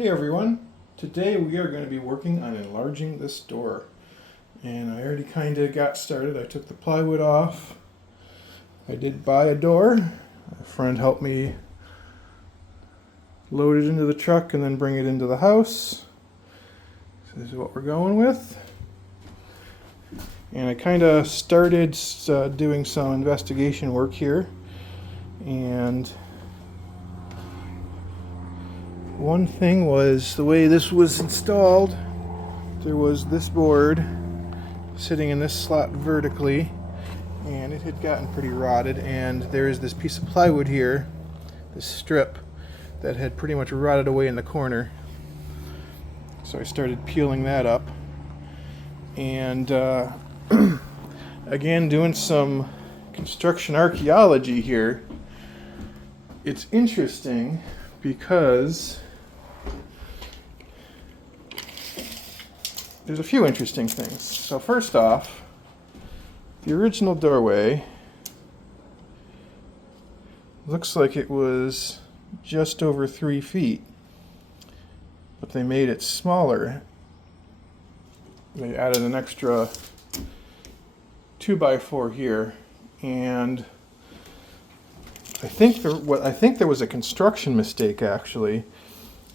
Hey everyone, today we are going to be working on enlarging this door, and I already kind of got started. I took the plywood off. I did buy a door. A friend helped me load it into the truck and then bring it into the house. So this is what we're going with. And I kind of started doing some investigation work here, and one thing was the way this was installed. There was this board sitting in this slot vertically, and it had gotten pretty rotted, and there is this piece of plywood here, this strip, that had pretty much rotted away in the corner. So I started peeling that up, and again, doing some construction archaeology here. It's interesting because there's a few interesting things. So first off, the original doorway looks like it was just over 3 feet, but they made it smaller. They added an extra 2x4 here, and I think there was a construction mistake actually.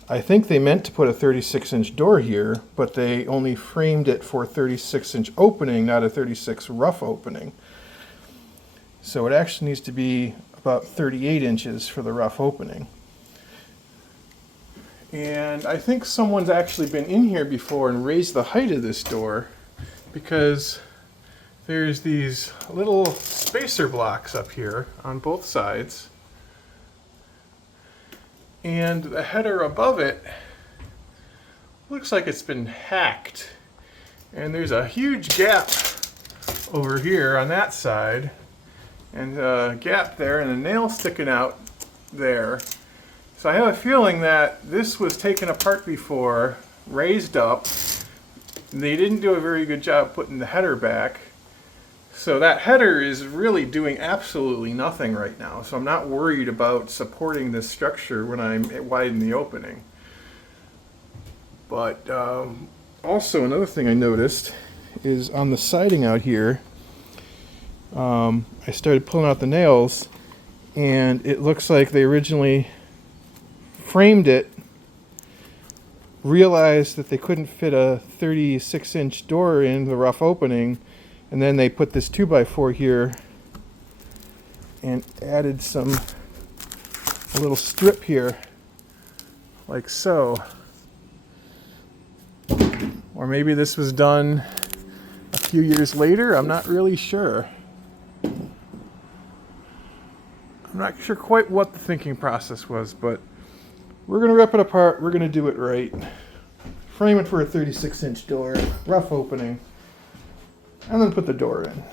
I think they meant to put a 36-inch door here, but they only framed it for a 36-inch opening, not a 36 rough opening. So it actually needs to be about 38 inches for the rough opening. And I think someone's actually been in here before and raised the height of this door, because there's these little spacer blocks up here on both sides. And the header above it looks like it's been hacked. And there's a huge gap over here on that side, and a gap there, and a nail sticking out there. So I have a feeling that this was taken apart before, raised up. They didn't do a very good job putting the header back. So that header is really doing absolutely nothing right now. So I'm not worried about supporting this structure when I'm widen the opening. But also another thing I noticed is on the siding out here, I started pulling out the nails, and it looks like they originally framed it, realized that they couldn't fit a 36-inch door in the rough opening, and then they put this 2x4 here and added a little strip here, like so. Or maybe this was done a few years later, I'm not really sure. I'm not sure quite what the thinking process was, but we're going to rip it apart, we're going to do it right. Frame it for a 36-inch door, rough opening, and then put the door in.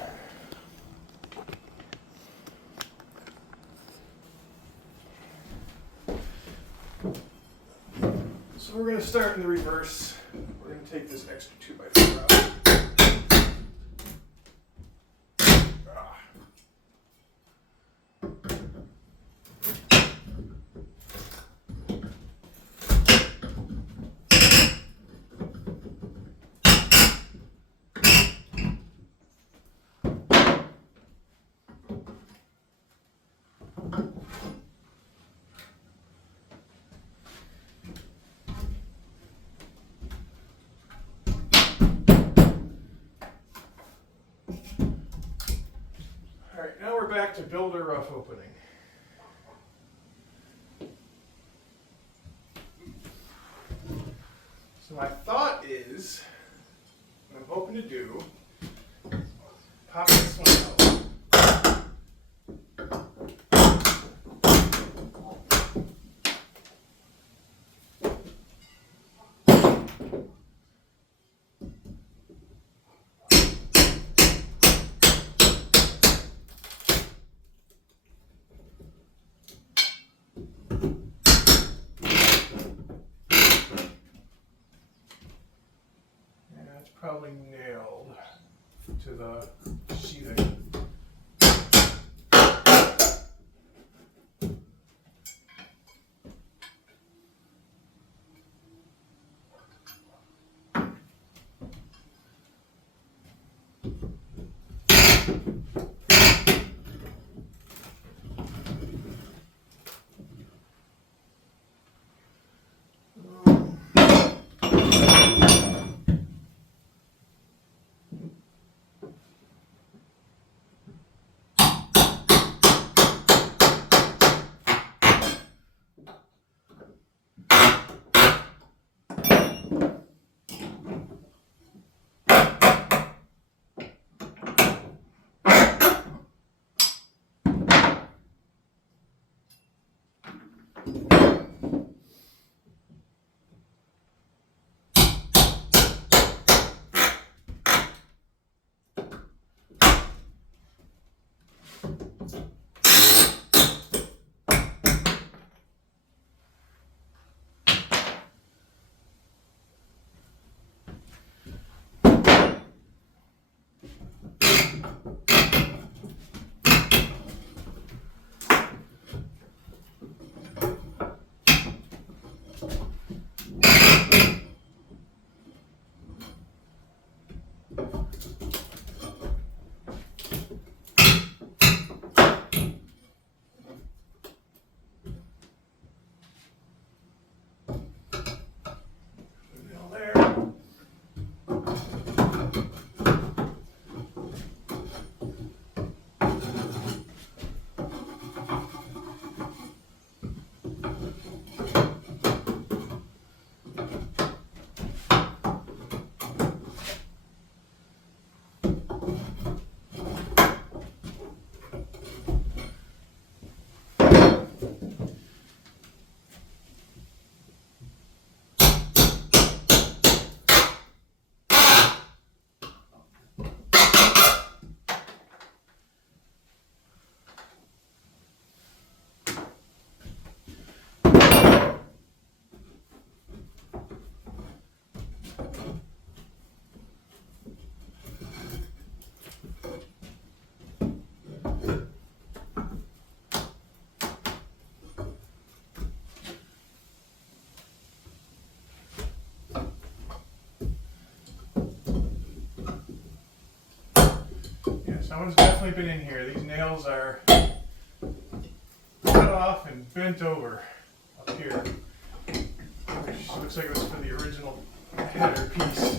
So we're going to start in the reverse. We're going to take this extra 2x4 out. Alright, now we're back to build a rough opening. So my thought is, what I'm hoping to do, pop this one out. Probably nailed to the sheathing. Someone's definitely been in here. These nails are cut off and bent over up here. Which looks like it was for the original header piece.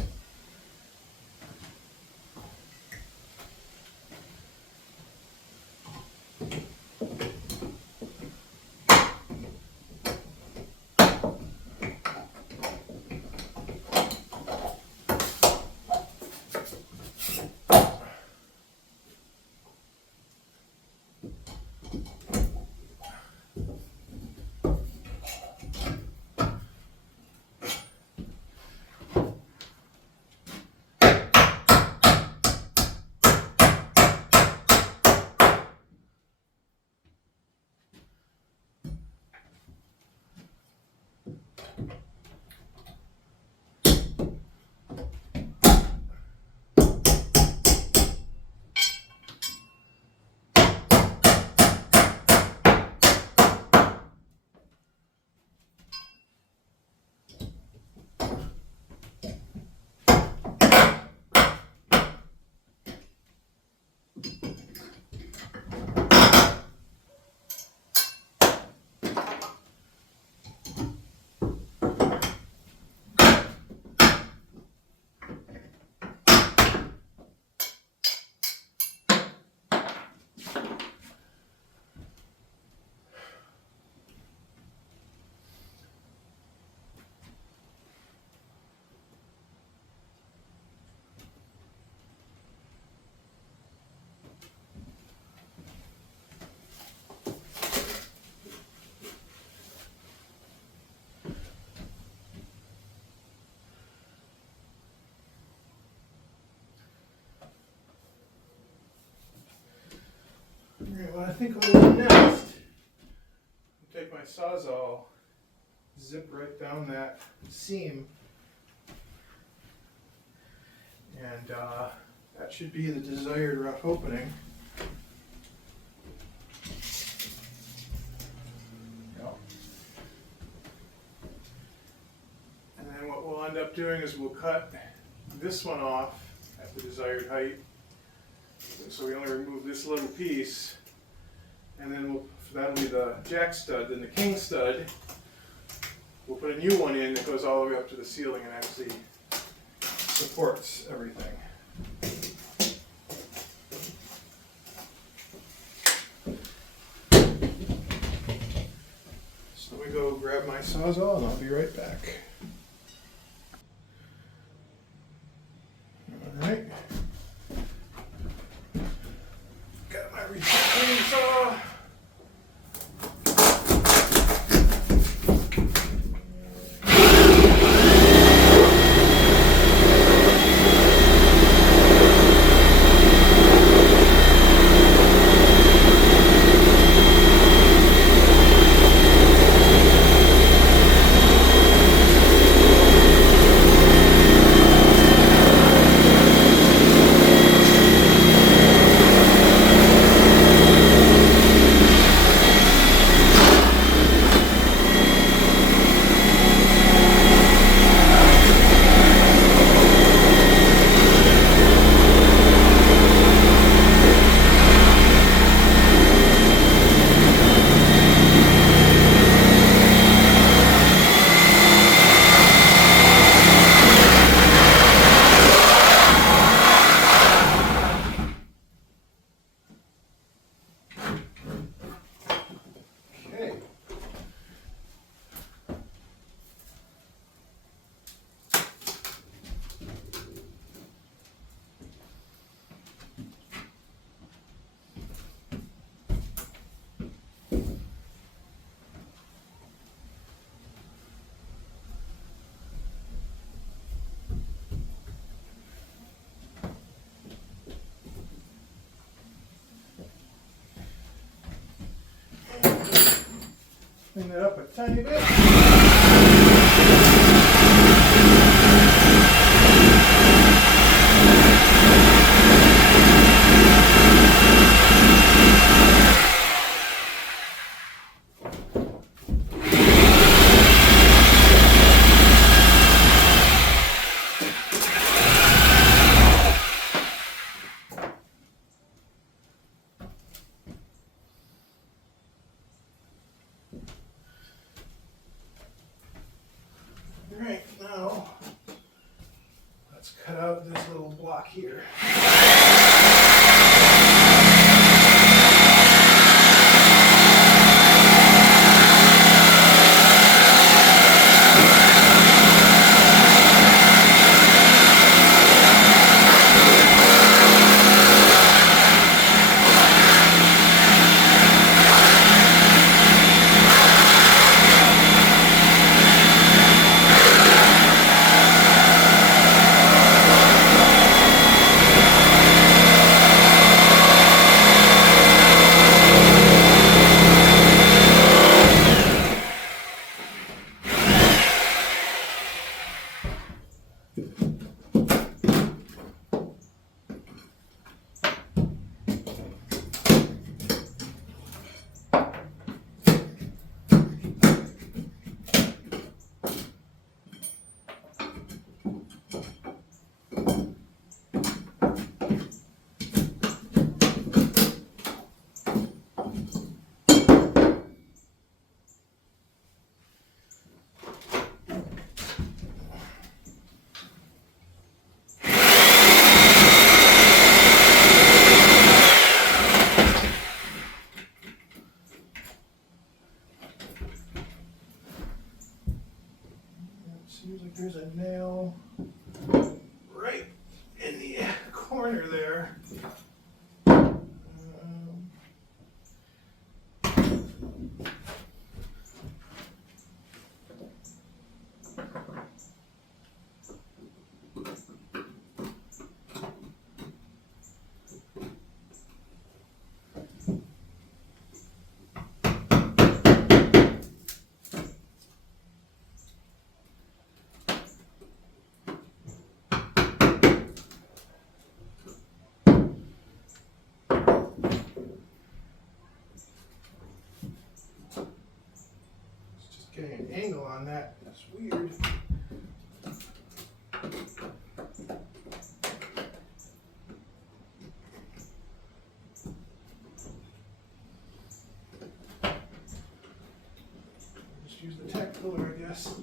Alright, what I think I'll do next, I'll take my Sawzall, zip right down that seam, and that should be the desired rough opening. Yep. And then what we'll end up doing is we'll cut this one off at the desired height. So we only remove this little piece, and then that'll be the jack stud. Then the king stud, we'll put a new one in that goes all the way up to the ceiling and actually supports everything. So let me go grab my Sawzall and I'll be right back. Alright. Saw. Clean that up a tiny bit. Seems like there's a nail right in the corner there. Getting an angle on that, that's weird. Just use the tack puller, I guess.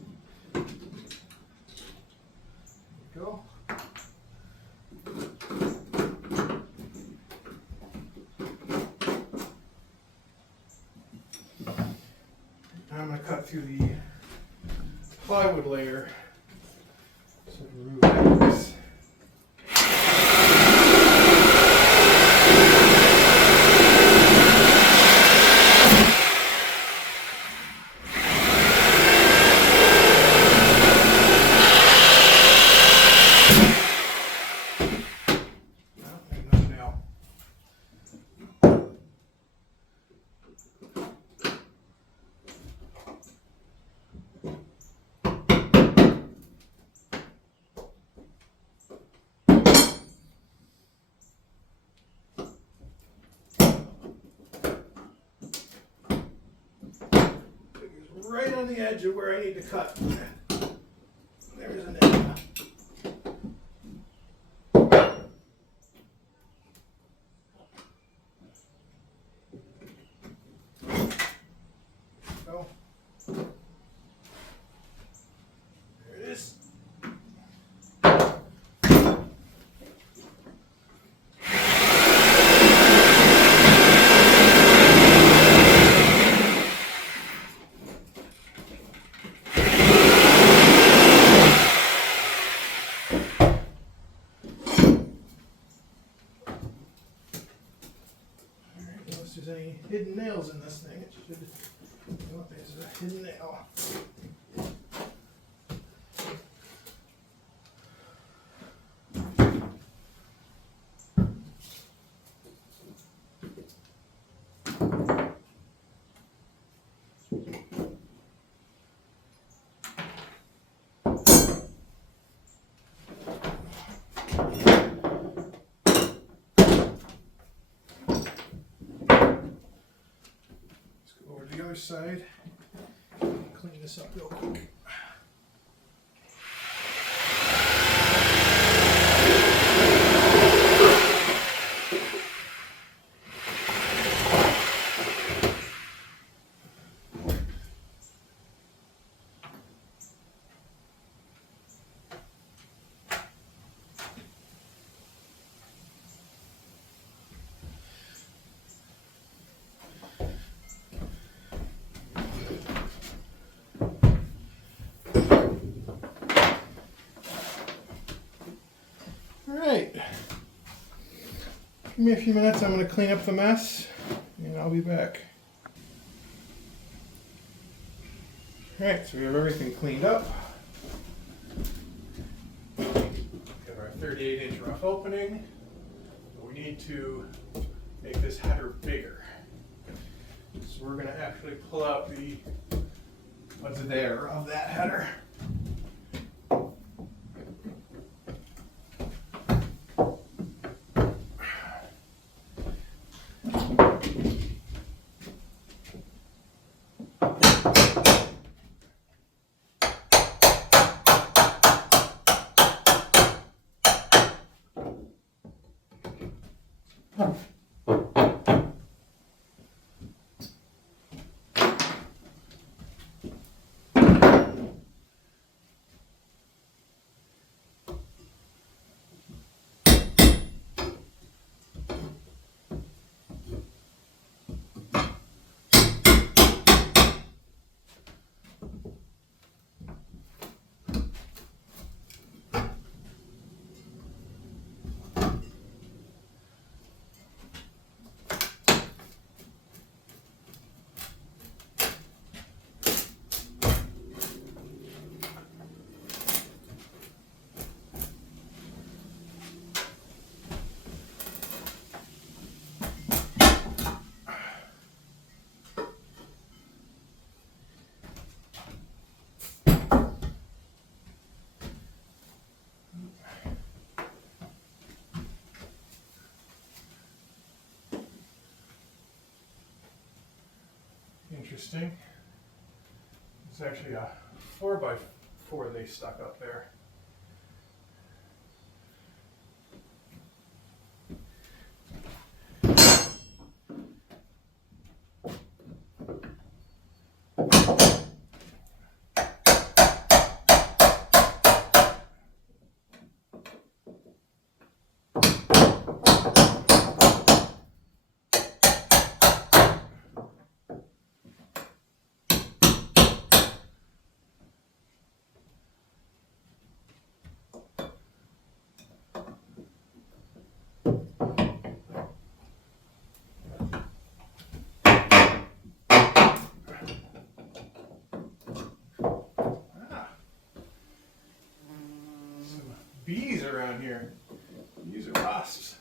There we go. I'm going to cut through the plywood layer so remove that piece. Right on the edge of where I need to cut. There's an edge. Go. There it is. If there's any hidden nails in this thing, it should. Oh, there's a hidden nail. The other side, clean this up real quick. Alright, give me a few minutes, I'm going to clean up the mess and I'll be back. Alright, so we have everything cleaned up. We have our 38-inch rough opening. We need to make this header bigger. So we're going to actually pull out the what's there of that header. interesting. It's actually a 4x4 they stuck up there. Bees around here. These are wasps.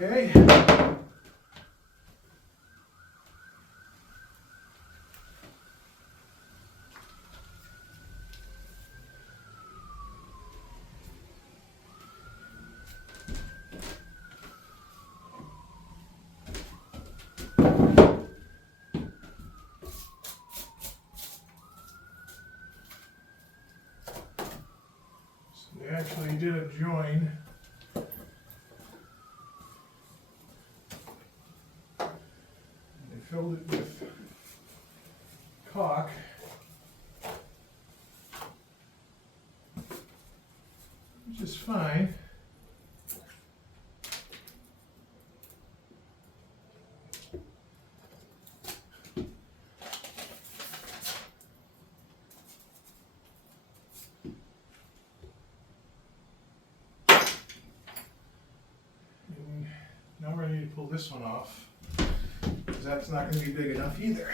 Okay. So they actually did a join. Filled it with caulk. Which is fine. And now we're ready to pull this one off. That's not going to be big enough either.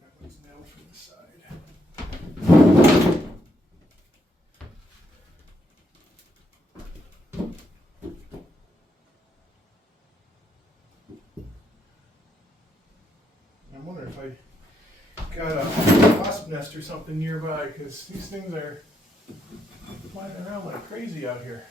That one's nailed from the side. I'm wondering if I got a wasp nest or something nearby, because these things are flying around like crazy out here.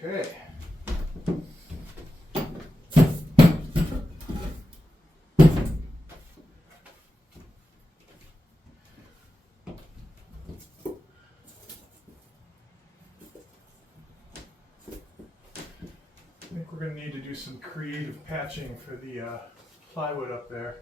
Okay. I think we're going to need to do some creative patching for the plywood up there.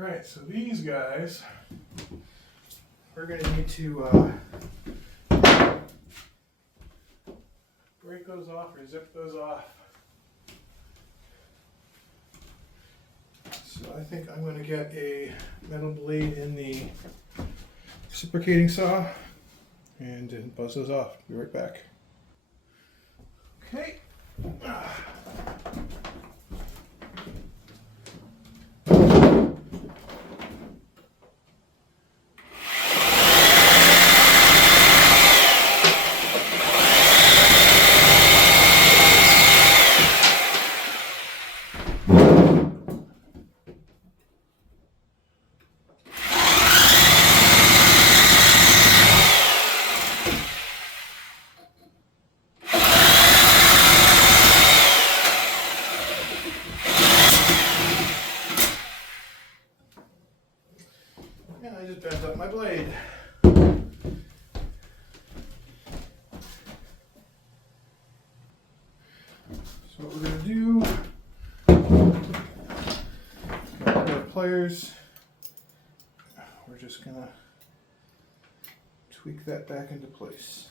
Alright, so these guys, we're going to need to break those off or zip those off. So I think I'm going to get a metal blade in the reciprocating saw and buzz those off. Be right back. Okay. And I just bent up my blade. So what we're going to do, got a pair of pliers, we're just going to tweak that back into place.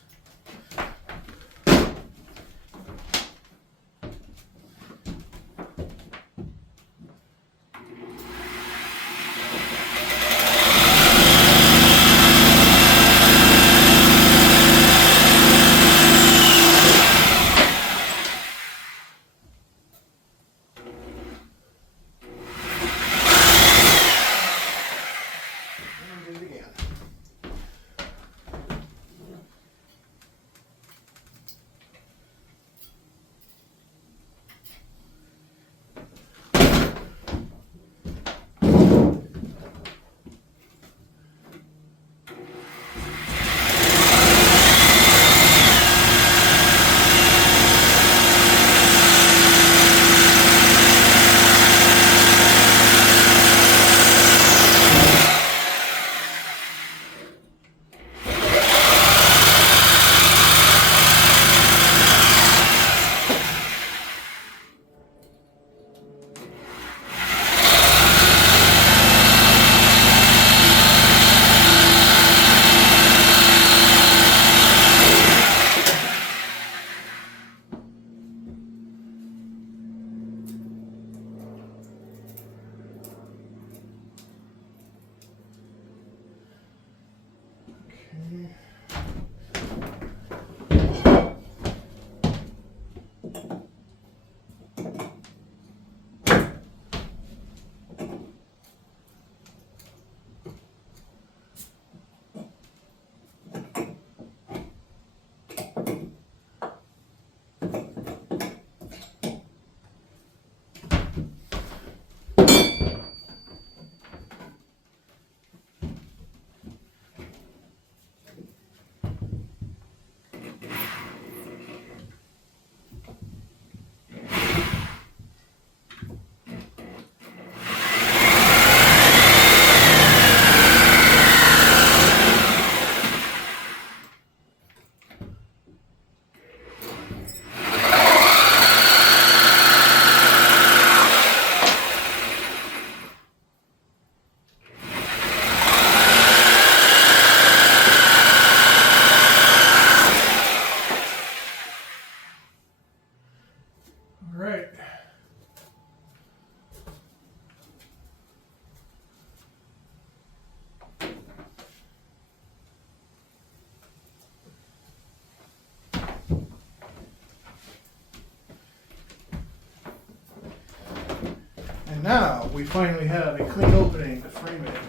now we finally have a clean opening to frame it in.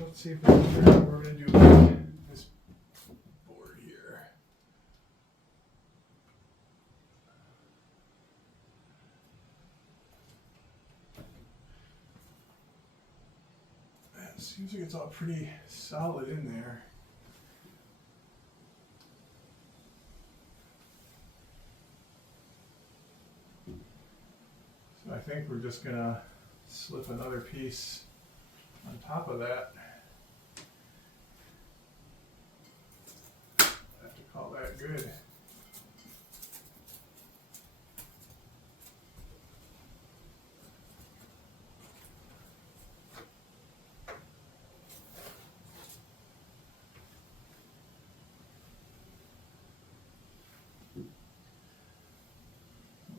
Let's see if we can figure out what we're going to do with this board here. It seems like it's all pretty solid in there. So I think we're just going to slip another piece on top of that. Call that good. We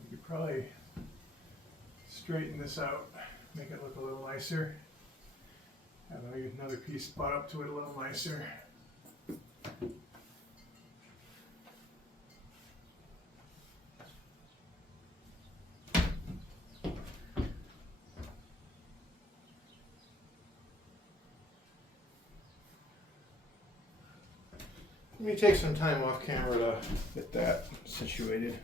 could probably straighten this out, make it look a little nicer. Have another piece butt up to it a little nicer. Let me take some time off camera to get that situated.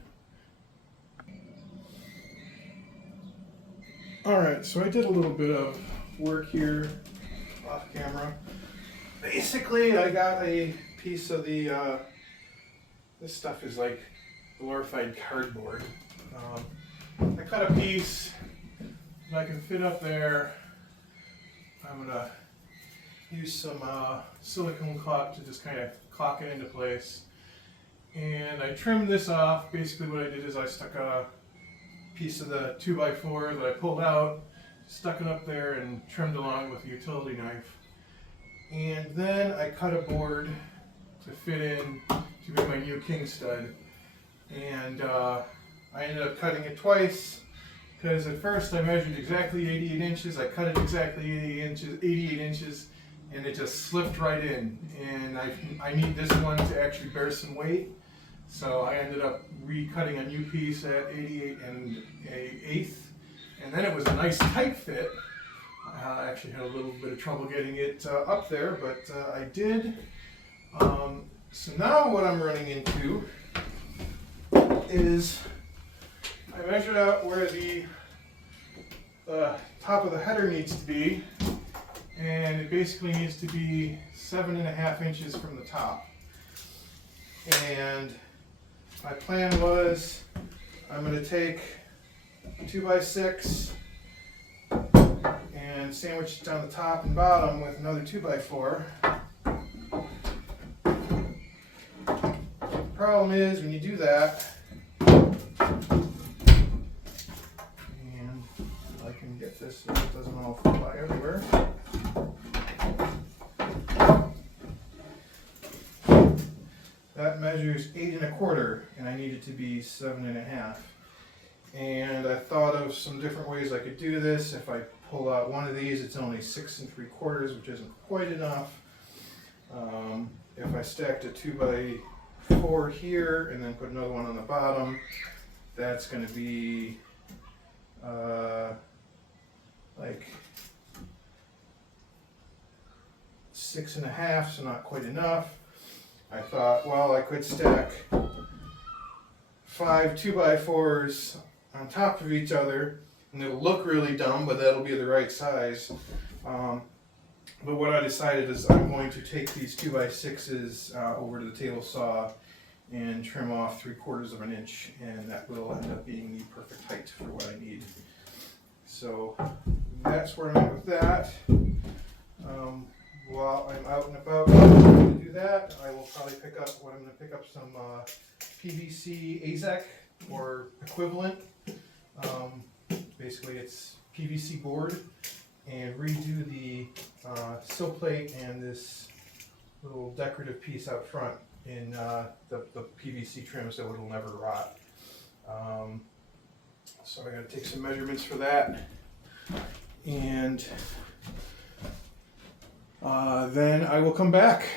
Alright, so I did a little bit of work here off camera. Basically, I got a piece of the, this stuff is like glorified cardboard. I cut a piece that I can fit up there. I'm going to use some silicone caulk to just kind of caulk it into place. And I trimmed this off. Basically what I did is I stuck a piece of the 2x4 that I pulled out, stuck it up there and trimmed along with a utility knife. And then I cut a board to fit in to be my new king stud. And I ended up cutting it twice because at first I measured exactly 88 inches. I cut it exactly 88 inches. And it just slipped right in, and I need this one to actually bear some weight, so I ended up recutting a new piece at 88 and ⅛, and then it was a nice tight fit. I actually had a little bit of trouble getting it up there, but I did. So now what I'm running into is I measured out where the top of the header needs to be. And it basically needs to be 7.5 inches from the top. And my plan was I'm going to take 2x6 and sandwich it down the top and bottom with another 2x4. The problem is when you do that, and if I can get this so it doesn't all fly everywhere. That measures 8 1/4, and I need it to be 7.5. And I thought of some different ways I could do this. If I pull out one of these, it's only 6 3/4, which isn't quite enough. If I stacked a 2x4 here and then put another one on the bottom, that's going to be like 6.5, so not quite enough. I thought, well, I could stack 5 2x4s on top of each other, and it'll look really dumb, but that'll be the right size. But what I decided is I'm going to take these 2x6s over to the table saw and trim off 3/4 of an inch, and that will end up being the perfect height for what I need. So that's where I'm at with that. While I'm out and about to do that, I will probably pick up some PVC AZEK or equivalent. Basically it's PVC board, and redo the sill plate and this little decorative piece out front in the PVC trim so it'll never rot. So I got to take some measurements for that. And then I will come back